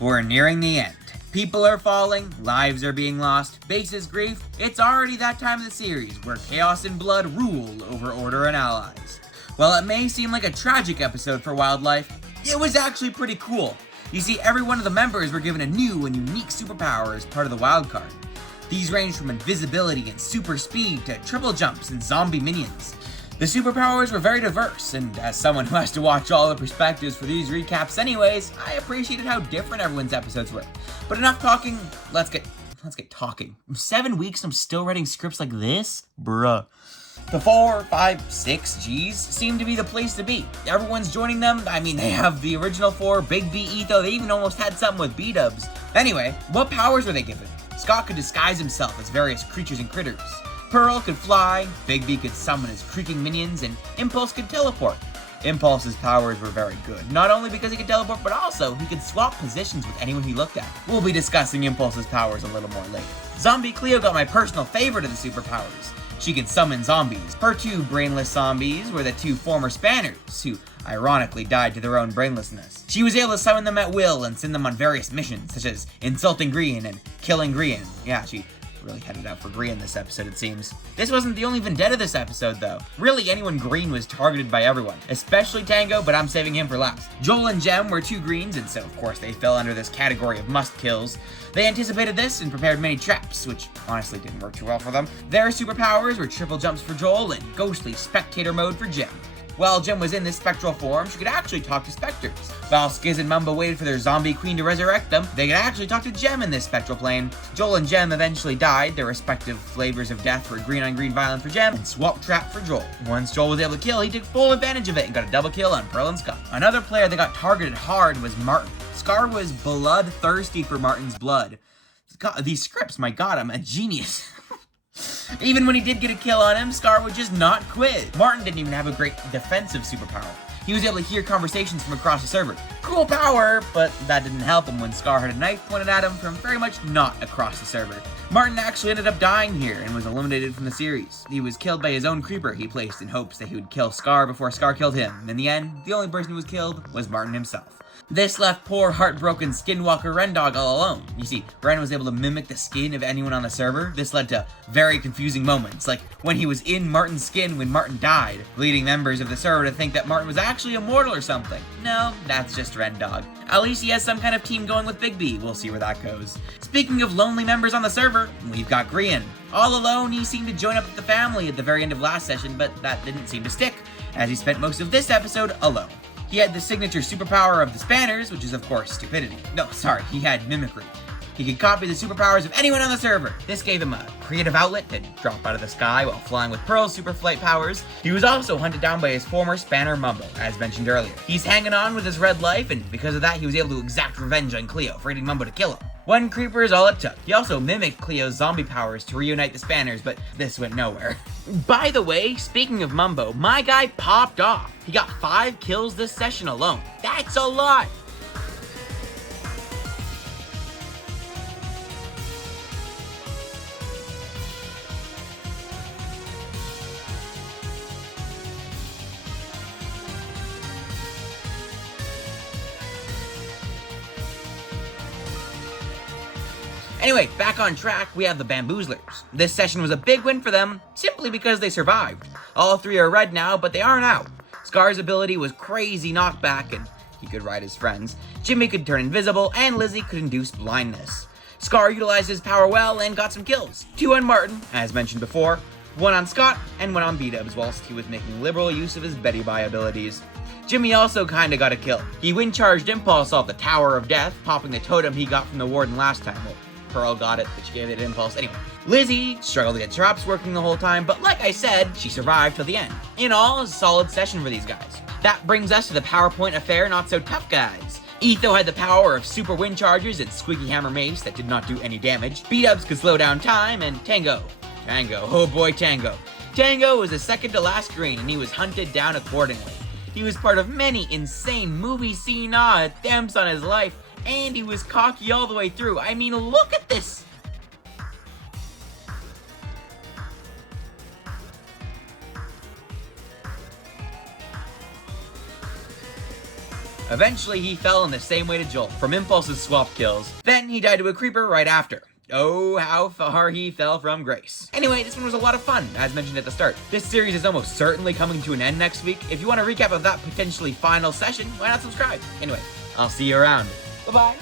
We're nearing the end. People are falling, lives are being lost, bases grief. It's already that time of the series where chaos and blood rule over order and allies. While it may seem like a tragic episode for Wildlife, it was actually pretty cool. You see, every one of the members were given a new and unique superpower as part of the wild card. These range from invisibility and super speed to triple jumps and zombie minions. The superpowers were very diverse, and as someone who has to watch all the perspectives for these recaps anyways, I appreciated how different everyone's episodes were. But enough talking, let's get talking. 7 weeks I'm still writing scripts like this? Bruh. The 4, 5, 6 Gs seem to be the place to be. Everyone's joining them. I mean, they have the original 4, Big B, Etho, they even almost had something with B-dubs. Anyway, what powers were they given? Scott could disguise himself as various creatures and critters. Pearl could fly, Big B could summon his creaking minions, and Impulse could teleport. Impulse's powers were very good, not only because he could teleport, but also he could swap positions with anyone he looked at. We'll be discussing Impulse's powers a little more later. Zombie Cleo got my personal favorite of the superpowers. She could summon zombies. Her 2 brainless zombies were the 2 former Spanners, who ironically died to their own brainlessness. She was able to summon them at will and send them on various missions, such as insulting Grian and killing Grian. Yeah, she really headed out for Grian this episode, it seems. This wasn't the only vendetta this episode, though. Really, anyone green was targeted by everyone, especially Tango, but I'm saving him for last. Joel and Jem were 2 greens, and so of course they fell under this category of must kills. They anticipated this and prepared many traps, which honestly didn't work too well for them. Their superpowers were triple jumps for Joel and ghostly spectator mode for Jem. While Jem was in this spectral form, she could actually talk to specters. While Skiz and Mumbo waited for their zombie queen to resurrect them, they could actually talk to Jem in this spectral plane. Joel and Jem eventually died. Their respective flavors of death were green on green violence for Jem and swap trap for Joel. Once Joel was able to kill, he took full advantage of it and got a double kill on Pearl and Scott. Another player that got targeted hard was Martin. Scar was bloodthirsty for Martin's blood. God, these scripts, my god, I'm a genius. Even when he did get a kill on him, Scar would just not quit. Martin didn't even have a great defensive superpower. He was able to hear conversations from across the server. Cool power, but that didn't help him when Scar had a knife pointed at him from very much not across the server. Martin actually ended up dying here and was eliminated from the series. He was killed by his own creeper he placed in hopes that he would kill Scar before Scar killed him. In the end, the only person who was killed was Martin himself. This left poor, heartbroken Skinwalker Rendog all alone. You see, Ren was able to mimic the skin of anyone on the server. This led to very confusing moments, like when he was in Martin's skin when Martin died, leading members of the server to think that Martin was actually immortal or something. No, that's just Rendog. At least he has some kind of team going with Big B. We'll see where that goes. Speaking of lonely members on the server, we've got Grian. All alone, he seemed to join up with the family at the very end of last session, but that didn't seem to stick, as he spent most of this episode alone. He had the signature superpower of the Spanners, which is of course stupidity. No, sorry, he had mimicry. He could copy the superpowers of anyone on the server. This gave him a creative outlet to drop out of the sky while flying with Pearl's super flight powers. He was also hunted down by his former Spanner Mumbo, as mentioned earlier. He's hanging on with his red life, and because of that, he was able to exact revenge on Cleo for getting Mumbo to kill him. One creeper is all it took. He also mimicked Cleo's zombie powers to reunite the Spanners, but this went nowhere. By the way, speaking of Mumbo, my guy popped off. He got 5 kills this session alone. That's a lot! Anyway, back on track, we have the Bamboozlers. This session was a big win for them, simply because they survived. All 3 are red now, but they aren't out. Scar's ability was crazy knockback, and he could ride his friends. Jimmy could turn invisible, and Lizzie could induce blindness. Scar utilized his power well and got some kills. 2 on Martin, as mentioned before, 1 on Scott, and 1 on B-dubs whilst he was making liberal use of his Betty Bye abilities. Jimmy also kinda got a kill. He wind-charged Impulse off the Tower of Death, popping the totem he got from the Warden last time. Well, Pearl got it, but she gave it Impulse anyway. Lizzie struggled to get traps working the whole time, but like I said, she survived till the end. In all, a solid session for these guys. That brings us to the PowerPoint affair not so tough guys. Etho had the power of super wind chargers and squeaky hammer mace that did not do any damage. B-dubs could slow down time, and Tango, oh boy Tango. Tango was the second to last green, and he was hunted down accordingly. He was part of many insane movie scene attempts on his life, and he was cocky all the way through. I mean, look at this! Eventually, he fell in the same way to Joel, from Impulse's swap kills. Then he died to a creeper right after. Oh, how far he fell from grace. Anyway, this one was a lot of fun, as mentioned at the start. This series is almost certainly coming to an end next week. If you want a recap of that potentially final session, why not subscribe? Anyway, I'll see you around. Bye-bye.